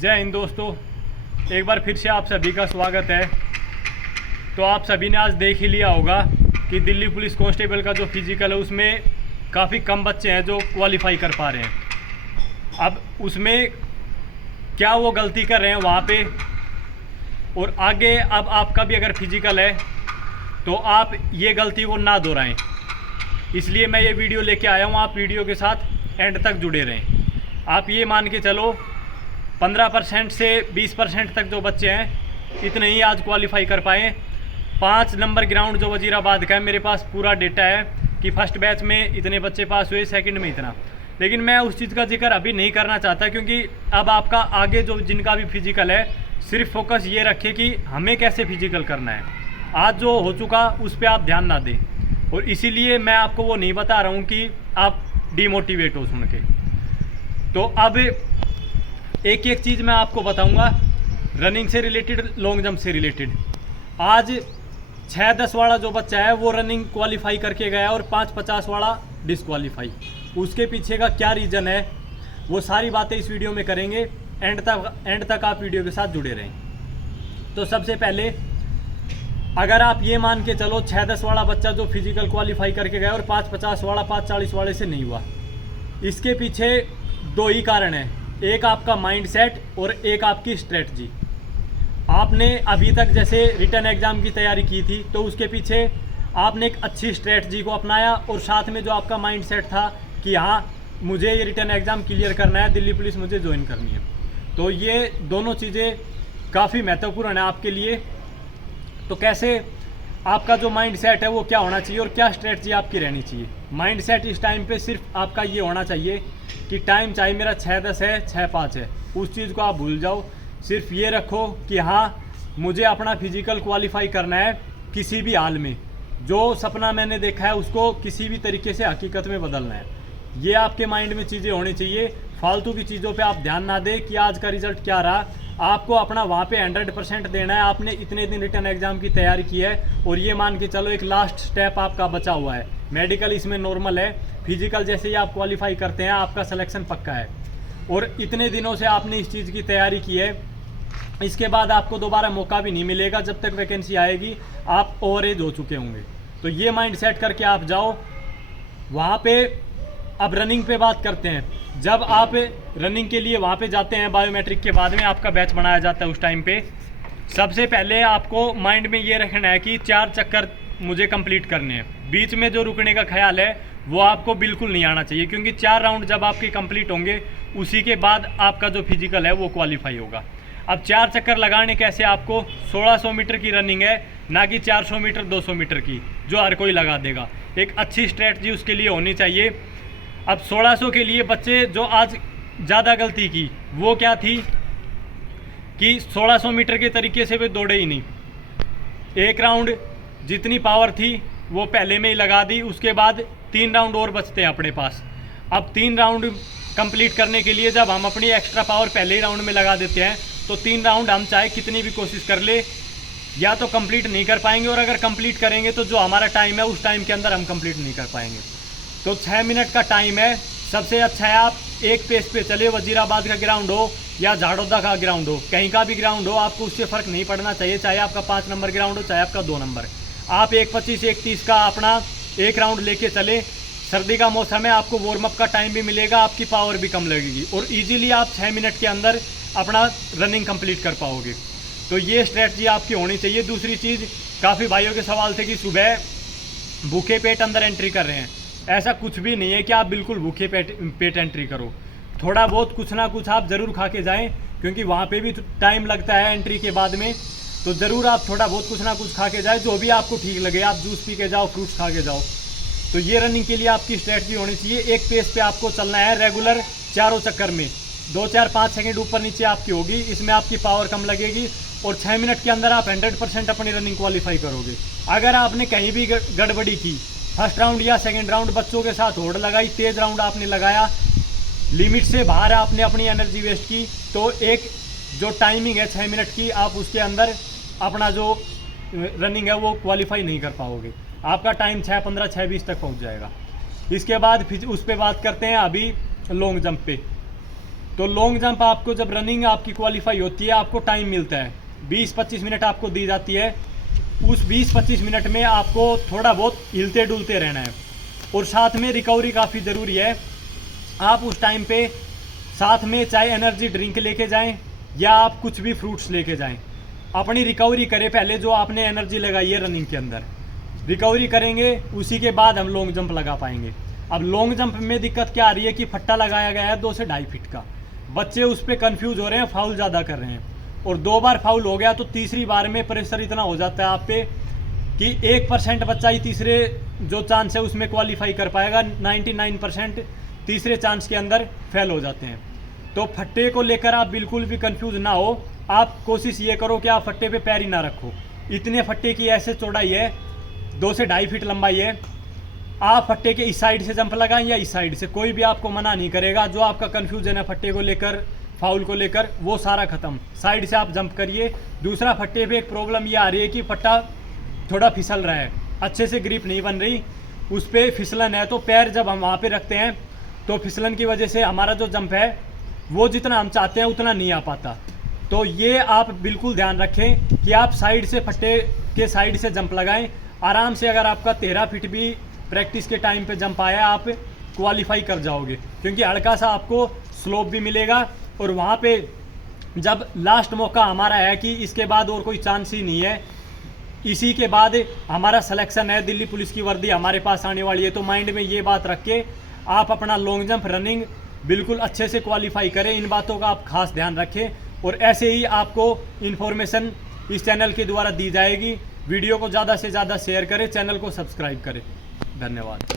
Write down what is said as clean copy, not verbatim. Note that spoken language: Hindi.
जय हिंद दोस्तों, एक बार फिर से आप सभी का स्वागत है। तो आप सभी ने आज देख ही लिया होगा कि दिल्ली पुलिस कांस्टेबल का जो फिजिकल है उसमें काफ़ी कम बच्चे हैं जो क्वालिफाई कर पा रहे हैं। अब उसमें क्या वो गलती कर रहे हैं वहाँ पे, और आगे अब आपका भी अगर फिजिकल है तो आप ये गलती को ना दोहराएं। इसलिए मैं ये वीडियो लेके आया हूँ, आप वीडियो के साथ एंड तक जुड़े रहें। आप ये मान के चलो 15% से 20% तक जो बच्चे हैं इतने ही आज क्वालिफाई कर पाए। 5 नंबर ग्राउंड जो वजीराबाद का है, मेरे पास पूरा डेटा है कि फर्स्ट बैच में इतने बच्चे पास हुए, सेकंड में इतना। लेकिन मैं उस चीज़ का जिक्र अभी नहीं करना चाहता, क्योंकि अब आपका आगे जो जिनका भी फिजिकल है सिर्फ फोकस ये रखे कि हमें कैसे फिजिकल करना है। आज जो हो चुका उस पर आप ध्यान ना दें, और इसीलिए मैं आपको वो नहीं बता रहा हूँ कि आप डिमोटिवेट हो सुन के। तो अब एक एक चीज़ मैं आपको बताऊंगा, रनिंग से रिलेटेड, लॉन्ग जंप से रिलेटेड। आज 6-10 वाला जो बच्चा है वो रनिंग क्वालिफाई करके गया और 5-50 वाला डिसक्वालीफाई। उसके पीछे का क्या रीज़न है वो सारी बातें इस वीडियो में करेंगे। एंड तक आप वीडियो के साथ जुड़े रहें। तो सबसे पहले अगर आप ये मान के चलो 6-10 वाला बच्चा जो फिजिकल क्वालिफाई करके गया और 5-50 वाला 5-40 वाले से नहीं हुआ, इसके पीछे 2 ही कारण हैं। एक आपका माइंडसेट और एक आपकी स्ट्रेटजी। आपने अभी तक जैसे रिटन एग्ज़ाम की तैयारी की थी तो उसके पीछे आपने एक अच्छी स्ट्रेटजी को अपनाया, और साथ में जो आपका माइंडसेट था कि हाँ मुझे ये रिटन एग्ज़ाम क्लियर करना है, दिल्ली पुलिस मुझे ज्वाइन करनी है। तो ये दोनों चीज़ें काफ़ी महत्वपूर्ण है आपके लिए। तो कैसे आपका जो माइंडसेट है वो क्या होना चाहिए और क्या स्ट्रेटजी आपकी रहनी चाहिए। माइंडसेट इस टाइम पे सिर्फ आपका ये होना चाहिए कि टाइम चाहे मेरा 6:10 है 6:05 है, उस चीज़ को आप भूल जाओ। सिर्फ ये रखो कि हाँ मुझे अपना फिजिकल क्वालिफाई करना है किसी भी हाल में। जो सपना मैंने देखा है उसको किसी भी तरीके से हकीकत में बदलना है। ये आपके माइंड में चीज़ें होनी चाहिए। फालतू की चीज़ों पे आप ध्यान ना दें कि आज का रिजल्ट क्या रहा। आपको अपना वहाँ पे 100% देना है। आपने इतने दिन रिटन एग्ज़ाम की तैयारी की है, और ये मान के चलो एक लास्ट स्टेप आपका बचा हुआ है। मेडिकल इसमें नॉर्मल है, फिजिकल जैसे ही आप क्वालिफाई करते हैं आपका सिलेक्शन पक्का है। और इतने दिनों से आपने इस चीज़ की तैयारी की है, इसके बाद आपको दोबारा मौका भी नहीं मिलेगा। जब तक वैकेंसी आएगी आप ओवर एज हो चुके होंगे। तो ये माइंड सेट करके आप जाओ वहाँ पे। अब रनिंग पे बात करते हैं। जब आप रनिंग के लिए वहाँ पे जाते हैं, बायोमेट्रिक के बाद में आपका बैच बनाया जाता है, उस टाइम पे सबसे पहले आपको माइंड में ये रखना है कि 4 चक्कर मुझे कंप्लीट करने हैं। बीच में जो रुकने का ख्याल है वो आपको बिल्कुल नहीं आना चाहिए, क्योंकि 4 राउंड जब आपके कंप्लीट होंगे उसी के बाद आपका जो फिजिकल है वो क्वालिफाई होगा। अब 4 चक्कर लगाने कैसे, आपको 1600 मीटर की रनिंग है, ना कि 400 मीटर 200 मीटर की जो हर कोई लगा देगा। एक अच्छी स्ट्रेटजी उसके लिए होनी चाहिए। अब 1600 के लिए बच्चे जो आज ज़्यादा गलती की वो क्या थी कि 1600 मीटर के तरीके से वे दौड़े ही नहीं। एक राउंड जितनी पावर थी वो पहले में ही लगा दी, उसके बाद 3 राउंड और बचते हैं अपने पास। अब 3 राउंड कंप्लीट करने के लिए जब हम अपनी एक्स्ट्रा पावर पहले ही राउंड में लगा देते हैं तो 3 राउंड हम चाहे कितनी भी कोशिश कर ले या तो कंप्लीट नहीं कर पाएंगे, और अगर कंप्लीट करेंगे तो जो हमारा टाइम है उस टाइम के अंदर हम कंप्लीट नहीं कर पाएंगे। तो 6 मिनट का टाइम है। सबसे अच्छा है आप एक पेस पे चले, वजीराबाद का ग्राउंड हो या झाड़ोदा का ग्राउंड हो, कहीं का भी ग्राउंड हो, आपको उससे फ़र्क नहीं पड़ना चाहिए। चाहे आपका 5 नंबर ग्राउंड हो चाहे आपका 2 नंबर। आप 1:25-1:30 का अपना एक राउंड लेके चले। सर्दी का मौसम है, आपको वार्म अप का टाइम भी मिलेगा, आपकी पावर भी कम लगेगी, और ईजिली आप 6 मिनट के अंदर अपना रनिंग कंप्लीट कर पाओगे। तो ये स्ट्रेटजी आपकी होनी चाहिए। दूसरी चीज़, काफ़ी भाइयों के सवाल थे कि सुबह भूखे पेट अंदर एंट्री कर रहे हैं। ऐसा कुछ भी नहीं है कि आप बिल्कुल भूखे पेट एंट्री करो। थोड़ा बहुत कुछ ना कुछ आप ज़रूर खा के जाएँ, क्योंकि वहाँ पे भी टाइम लगता है एंट्री के बाद में। तो ज़रूर आप थोड़ा बहुत कुछ ना कुछ खा के जाए, जो भी आपको ठीक लगे। आप जूस पी के जाओ, फ्रूट्स खा के जाओ। तो ये रनिंग के लिए आपकी स्ट्रेटजी होनी चाहिए। एक पेस पे आपको चलना है रेगुलर, चारों चक्कर में 2-4-5 सेकंड ऊपर नीचे आपकी होगी। इसमें आपकी पावर कम लगेगी, और 6 मिनट के अंदर आप 100% अपनी रनिंग क्वालिफाई करोगे। अगर आपने कहीं भी गड़बड़ी की, फर्स्ट राउंड या सेकंड राउंड बच्चों के साथ होड़ लगाई, तेज राउंड आपने लगाया, लिमिट से बाहर आपने अपनी एनर्जी वेस्ट की, तो एक जो टाइमिंग है 6 मिनट की, आप उसके अंदर अपना जो रनिंग है वो क्वालिफाई नहीं कर पाओगे। आपका टाइम 6:15 6:20 तक पहुंच जाएगा। इसके बाद फिर उस पर बात करते हैं अभी लॉन्ग जंप पे। तो लॉन्ग जंप आपको जब रनिंग आपकी क्वालिफाई होती है आपको टाइम मिलता है, 20-25 मिनट आपको दी जाती है। उस 20-25 मिनट में आपको थोड़ा बहुत हिलते डुलते रहना है और साथ में रिकवरी काफ़ी ज़रूरी है। आप उस टाइम पे साथ में चाहे एनर्जी ड्रिंक लेके जाएं या आप कुछ भी फ्रूट्स लेके जाएं, अपनी रिकवरी करें पहले जो आपने एनर्जी लगाई है रनिंग के अंदर, रिकवरी करेंगे उसी के बाद हम लॉन्ग जंप लगा पाएंगे। अब लॉन्ग जंप में दिक्कत क्या आ रही है कि फट्टा लगाया गया है 2 से 2.5 फीट का, बच्चे उस पर कन्फ्यूज हो रहे हैं, फाउल ज़्यादा कर रहे हैं और 2 बार फाउल हो गया तो तीसरी बार में प्रेशर इतना हो जाता है आप पे कि 1% बच्चा ही तीसरे जो चांस है उसमें क्वालिफाई कर पाएगा, 99% तीसरे चांस के अंदर फेल हो जाते हैं। तो फट्टे को लेकर आप बिल्कुल भी कंफ्यूज ना हो, आप कोशिश ये करो कि आप फट्टे पे पैर ही ना रखो। इतने फट्टे की ऐसे चौड़ाई है, 2 से 2.5 फीट लंबाई है, आप फट्टे के इस साइड से जंप लगाएं या इस साइड से, कोई भी आपको मना नहीं करेगा। जो आपका कन्फ्यूजन है फट्टे को लेकर, फाउल को लेकर, वो सारा खत्म, साइड से आप जंप करिए। दूसरा, फट्टे पे एक प्रॉब्लम ये आ रही है कि फट्टा थोड़ा फिसल रहा है, अच्छे से ग्रिप नहीं बन रही, उस पर फिसलन है, तो पैर जब हम वहाँ पे रखते हैं तो फिसलन की वजह से हमारा जो जंप है वो जितना हम चाहते हैं उतना नहीं आ पाता। तो ये आप बिल्कुल ध्यान रखें कि आप साइड से, फट्टे के साइड से जंप लगाएं आराम से। अगर आपका 13 फीट भी प्रैक्टिस के टाइम पे जंप आया, आप क्वालिफाई कर जाओगे, क्योंकि हल्का सा आपको स्लोप भी मिलेगा। और वहाँ पे जब लास्ट मौका हमारा है कि इसके बाद और कोई चांस ही नहीं है, इसी के बाद हमारा सिलेक्शन है, दिल्ली पुलिस की वर्दी हमारे पास आने वाली है, तो माइंड में ये बात रख के आप अपना लॉन्ग जंप रनिंग बिल्कुल अच्छे से क्वालिफाई करें। इन बातों का आप खास ध्यान रखें और ऐसे ही आपको इन्फॉर्मेशन इस चैनल के द्वारा दी जाएगी। वीडियो को ज़्यादा से ज़्यादा शेयर करें, चैनल को सब्सक्राइब करें। धन्यवाद।